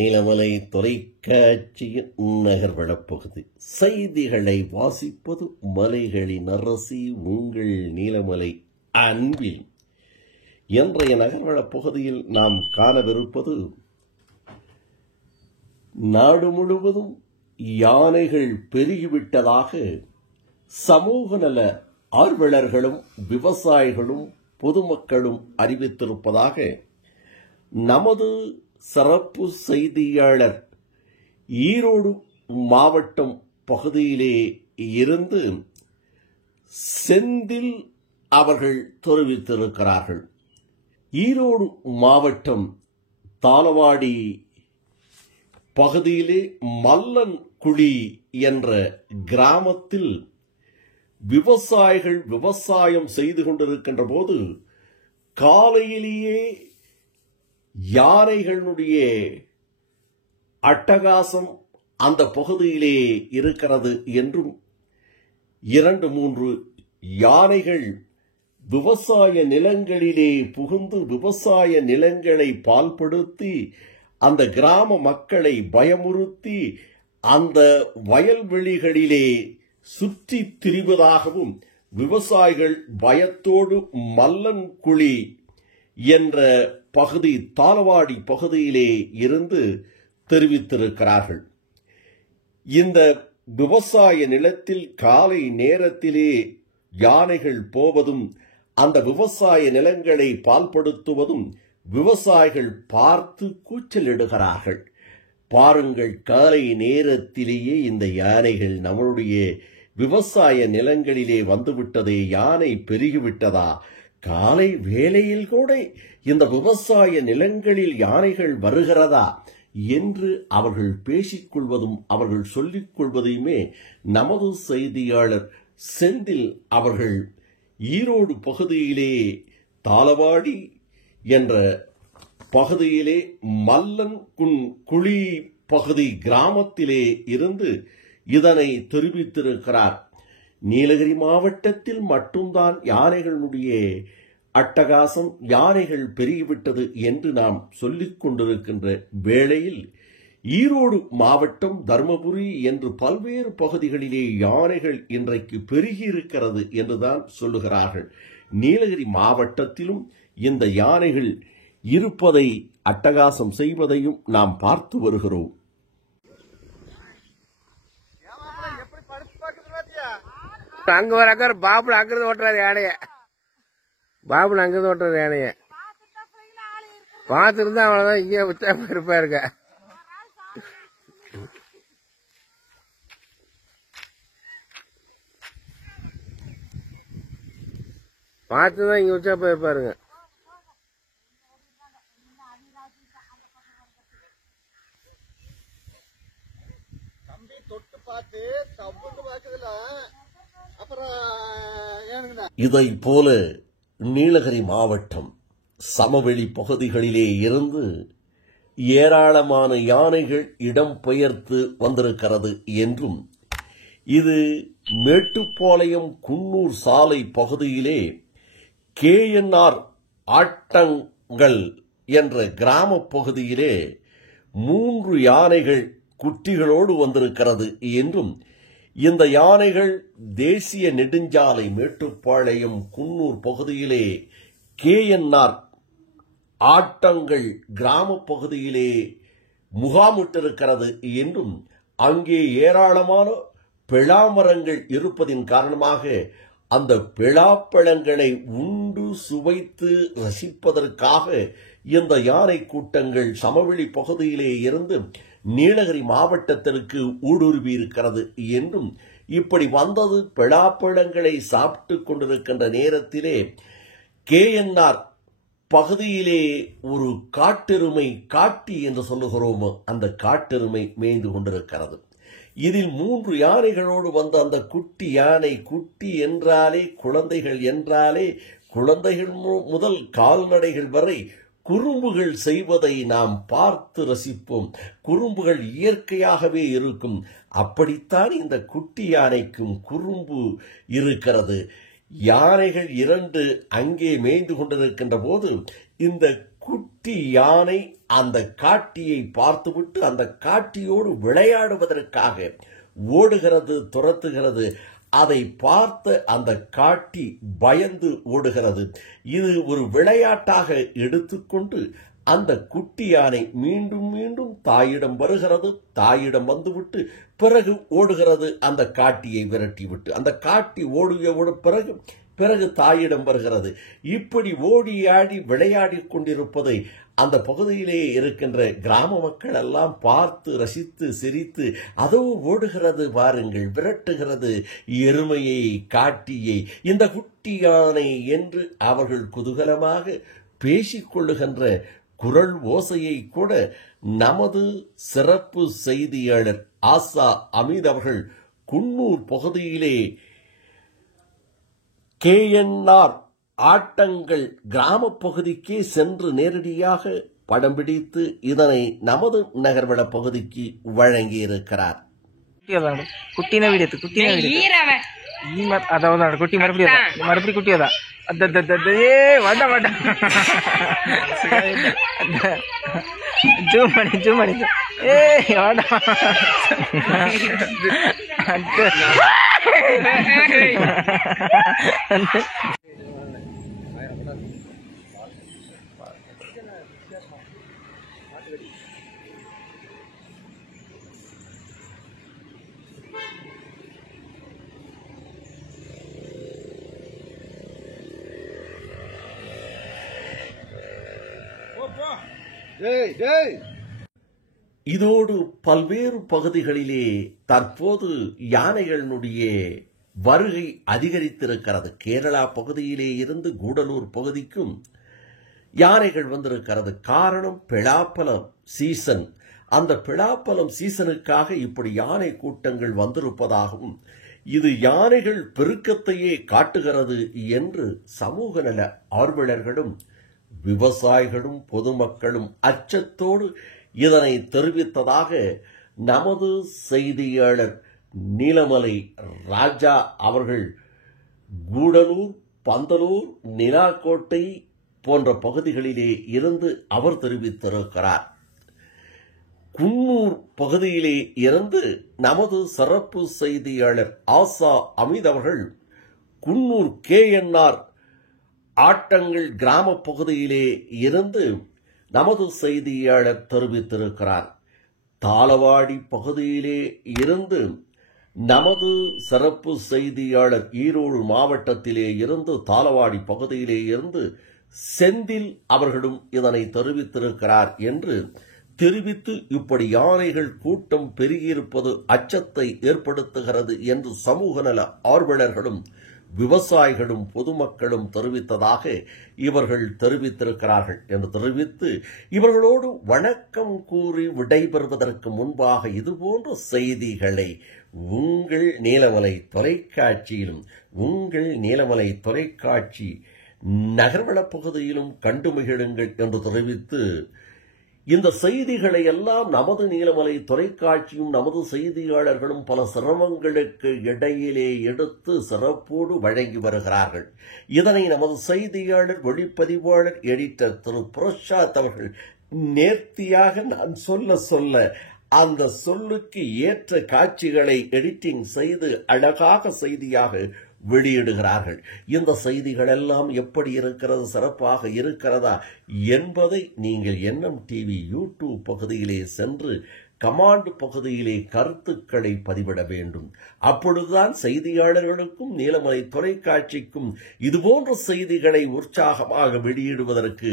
நீலமலை தொலைக்காட்சியின் நகர்வளப்பகுதி செய்திகளை வாசிப்பது மலைகளின் அரசி உங்கள் நீலமலை அன்பில். இன்றைய நகர்வளப் பகுதியில் நாம் காணவிருப்பது, நாடு முழுவதும் யானைகள் பெருகிவிட்டதாக சமூக நல ஆர்வலர்களும் விவசாயிகளும் பொதுமக்களும் அறிவித்திருப்பதாக நமது சிறப்பு செய்தியாளர் ஈரோடு மாவட்டம் பகுதியிலே இருந்து செந்தில் அவர்கள் தெரிவித்திருக்கிறார்கள். ஈரோடு மாவட்டம் தாளவாடி பகுதியிலே மல்லன்குழி என்ற கிராமத்தில் விவசாயிகள் விவசாயம் செய்து கொண்டிருக்கின்ற போது காலையிலேயே யானைகளுடைய அட்டகாசம் அந்த பகுதியிலே இருக்கிறது என்றும் 2-3 யானைகள் விவசாய நிலங்களிலே புகுந்து விவசாய நிலங்களை பாழ்படுத்தி அந்த கிராம மக்களை பயமுறுத்தி அந்த வயல்வெளிகளிலே சுற்றி திரிவதாகவும் விவசாயிகள் பயத்தோடு மல்லன்குழி என்ற பகுதி தாளவாடி பகுதியிலே இருந்து தெரிவித்திருக்கிறார்கள். இந்த விவசாய நிலத்தில் காலை நேரத்திலே யானைகள் போவதும் அந்த விவசாய நிலங்களை பாழ்படுத்துவதும் விவசாயிகள் பார்த்து கூச்சலிடுகிறார்கள். பாருங்கள், காலை நேரத்திலேயே இந்த யானைகள் நம்மளுடைய விவசாய நிலங்களிலே வந்துவிட்டதே, யானை பெருகிவிட்டதா? காலை வேளையில் கூட இந்த விவசாய நிலங்களில் யானைகள் வருகிறதா என்று அவர்கள் பேசிக்கொள்வதும் அவர்கள் சொல்லிக் கொள்வதையுமே நமது செய்தியாளர் செந்தில் அவர்கள் ஈரோடு பகுதியிலே தாளவாடி என்ற பகுதியிலே மல்லன்குழி பகுதி கிராமத்திலே இருந்து இதனை தெரிவித்திருக்கிறார். நீலகிரி மாவட்டத்தில் மட்டும்தான் யானைகளுடைய அட்டகாசம், யானைகள் பெருகிவிட்டது என்று நாம் சொல்லிக் கொண்டிருக்கின்ற வேளையில் ஈரோடு மாவட்டம், தர்மபுரி என்று பல்வேறு பகுதிகளிலே யானைகள் இன்றைக்கு பெருகியிருக்கிறது என்றுதான் சொல்லுகிறார்கள். நீலகிரி மாவட்டத்திலும் இந்த யானைகள் இருப்பதை, அட்டகாசம் செய்வதையும் நாம் பார்த்து வருகிறோம். அங்க ஒரு அக்கா பாபுல அங்கிருந்து ஓட்டுறாரு யானைய, பாபுல அங்கிருந்து ஓட்டுறது யானைய பார்த்துருந்தா அவ்வளவுதான், இங்கே உற்சாகமா இருப்பாருங்க. பார்த்துதான் இங்க உற்சாகமா இருப்பாருங்க. இதை போல நீலகிரி மாவட்டம் சமவெளி பகுதிகளிலே இருந்து ஏராளமான யானைகள் இடம்பெயர்த்து வந்திருக்கிறது என்றும், இது மேட்டுப்பாளையம் குன்னூர் சாலை பகுதியிலே KNR ஆட்டங்கள் என்ற கிராம பகுதியிலே 3 யானைகள் குட்டிகளோடு வந்திருக்கிறது என்றும், இந்த யானைகள் தேசிய நெடுஞ்சாலை மேட்டுப்பாளையம் குன்னூர் பகுதியிலே KNR ஆட்டங்கள் கிராம பகுதியிலே முகாமிட்டிருக்கிறது என்றும், அங்கே ஏராளமான பிளாமரங்கள் இருப்பதின் காரணமாக அந்த பிளாப்பழங்களை உண்டு சுவைத்து ரசிப்பதற்காக இந்த யானை கூட்டங்கள் சமவெளி பகுதியிலே இருந்து நீலகிரி மாவட்டத்திற்கு ஊடுருவி இருக்கிறது என்றும், இப்படி வந்தது பிளாப்பழங்களை சாப்பிட்டுக் கொண்டிருக்கின்ற நேரத்திலே KNR பகுதியிலே ஒரு காட்டெருமை, காட்டி என்று சொல்லுகிறோமோ, அந்த காட்டெருமை மேய்ந்து கொண்டிருக்கிறது. இதில் 3 யானைகளோடு வந்த அந்த குட்டி யானை, குட்டி என்றாலே குழந்தைகள் என்றாலே குழந்தைகள் முதல் கால்நடைகள் வரை குறும்புகள் செய்வதை நாம் பார்த்து ரசிப்போம். குறும்புகள் இயற்கையாகவே இருக்கும். அப்படித்தான் இந்த குட்டி யானைக்கும் குறும்பு இருக்கிறது. யானைகள் 2 அங்கே மேய்ந்து கொண்டிருக்கின்ற போது இந்த குட்டி யானை அந்த காட்டியை பார்த்துவிட்டு அந்த காட்டியோடு விளையாடுவதற்காக ஓடுகிறது, துரத்துகிறது. அதை பார்த்த அந்த காட்டி பயந்து ஓடுகிறது. இது ஒரு விளையாட்டாக எடுத்துக்கொண்டு அந்த குட்டி யானை மீண்டும் மீண்டும் தாயிடம் வருகிறது. தாயிடம் வந்துவிட்டு பிறகு ஓடுகிறது அந்த காட்டியை விரட்டிவிட்டு. அந்த காட்டி ஓடிய பிறகு தாயிடம் வருகிறது. இப்படி ஓடியாடி விளையாடி கொண்டிருப்பதை அந்த பகுதியிலே இருக்கின்ற கிராம மக்கள் எல்லாம் பார்த்து ரசித்து சிரித்து, அதோ ஓடுகிறது பாருங்கள், விரட்டுகிறது எருமையை, காட்டியை, இந்த குட்டி யானை என்று அவர்கள் குதூகலமாக பேசிக்கொள்ளுகின்ற குரல் ஓசையை கூட நமது சிறப்பு செய்தியாளர் ஆசா அமீத் அவர்கள் குன்னூர் பகுதியிலே KNR ஆட்டங்கள் கிராம பகுதிக்கே சென்று நேரடியாக படம் பிடித்து இதனை நமது நகர்வள பகுதிக்கு வழங்கியிருக்கிறார். குட்டின வீடியோ அதாவது குட்டி மறுபடி குட்டியதா வட வட ஜூம் பண்ணி ஏ வட இதோடு பல்வேறு பகுதிகளிலே தற்போது யானைகளினுடைய வருகை அதிகரித்திருக்கிறது. கேரளா பகுதியிலே இருந்து கூடலூர் பகுதிக்கும் யானைகள் வந்திருக்கிறது. காரணம் பிளாப்பலம் சீசன். அந்த பிளாப்பலம் சீசனுக்காக இப்படி யானை கூட்டங்கள் வந்திருப்பதாகவும் இது யானைகள் பெருக்கத்தையே காட்டுகிறது என்று சமூக நல ஆர்வலர்களும் விவசாயிகளும் பொதுமக்களும் அச்சத்தோடு இதனை தெரிவித்ததாக நமது செய்தியாளர் நீலமலை ராஜா அவர்கள் கூடலூர், பந்தலூர், நிலாக்கோட்டை போன்ற பகுதிகளிலே இருந்து அவர் தெரிவித்திருக்கிறார். குன்னூர் பகுதியிலே இருந்து நமது சிறப்பு செய்தியாளர் ஆசா அமீத் அவர்கள் குன்னூர் KNR ஆட்டங்கள் கிராம பகுதியிலே இருந்து நமது செய்தியாளர் தெரிவித்திருக்கிறார். தாளவாடி பகுதியிலே இருந்து நமது சிறப்பு செய்தியாளர் ஈரோடு மாவட்டத்திலே இருந்து தாளவாடி பகுதியிலே இருந்து செந்தில் அவர்களும் இதனை தெரிவித்திருக்கிறார் என்று தெரிவித்து, இப்படி யானைகள் கூட்டம் பெருகியிருப்பது அச்சத்தை ஏற்படுத்துகிறது என்று சமூக நல ஆர்வலர்களும் விவசாயிகளும் பொதுமக்களும் தெரிவித்ததாக இவர்கள் தெரிவித்திருக்கிறார்கள் என்று தெரிவித்து, இவர்களோடு வணக்கம் கூறி விடைபெறுவதற்கு முன்பாக இதுபோன்ற செய்திகளை உங்கள் நீலமலை தொலைக்காட்சியிலும் உங்கள் நீலமலை தொலைக்காட்சி நகர்வள பகுதியிலும் கண்டு மகிழுங்கள் என்று தெரிவித்து, இந்த செய்திகளை எல்லாம் நமது நீலமலை தொலைக்காட்சியும் நமது செய்தியாளர்களும் பல சிரமங்களுக்கு இடையிலே எடுத்து சிறப்போடு வழங்கி வருகிறார்கள். இதனை நமது செய்தியாளர், ஒளிப்பதிவாளர், எடிட்டர் திரு பிரசாத் அவர்கள் நேர்த்தியாக நான் சொல்ல அந்த சொல்லுக்கு ஏற்ற காட்சிகளை எடிட்டிங் செய்து அழகாக செய்தியாக வெளியிடுகிறார்கள். இந்த செய்திகள் எல்லாம் எப்படி இருக்கிறது, சிறப்பாக இருக்கிறதா என்பதை நீங்கள் NMTV யூடியூப் பகுதியிலே சென்று கமாண்ட் பகுதியிலே கருத்துக்களை பதிவிட வேண்டும். அப்பொழுதுதான் செய்தியாளர்களுக்கும் நீலமலை தொலைக்காட்சிக்கும் இதுபோன்ற செய்திகளை உற்சாகமாக வெளியிடுவதற்கு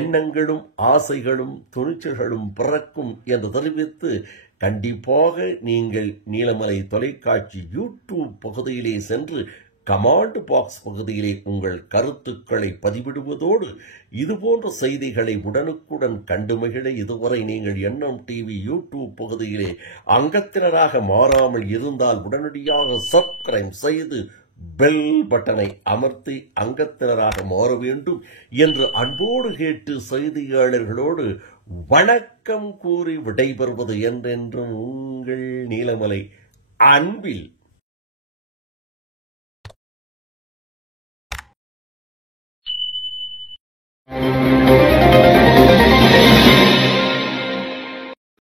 எண்ணங்களும் ஆசைகளும் துணிச்சல்களும் பிறக்கும் என்று தெரிவித்து, கண்டிப்பாக நீங்கள் நீலமலை தொலைக்காட்சி யூடியூப் பகுதியிலே சென்று கமாண்ட் பாக்ஸ் பகுதியிலே உங்கள் கருத்துக்களை பதிவிடுவதோடு இதுபோன்ற செய்திகளை உடனுக்குடன் கண்டு மகிழ இதுவரை நீங்கள் NMTV யூடியூப் பகுதியிலே அங்கத்தினராக மாறாமல் இருந்தால் உடனடியாக சப்ஸ்கிரைப் செய்து பெல் பட்டனை அமர்த்தி அங்கத்தினராக மாற வேண்டும் என்று அன்போடு கேட்டு செய்தியாளர்களோடு வணக்கம் கூறி விடைபெறுவது என்றென்றும் உங்கள் நீலமலை அன்பில்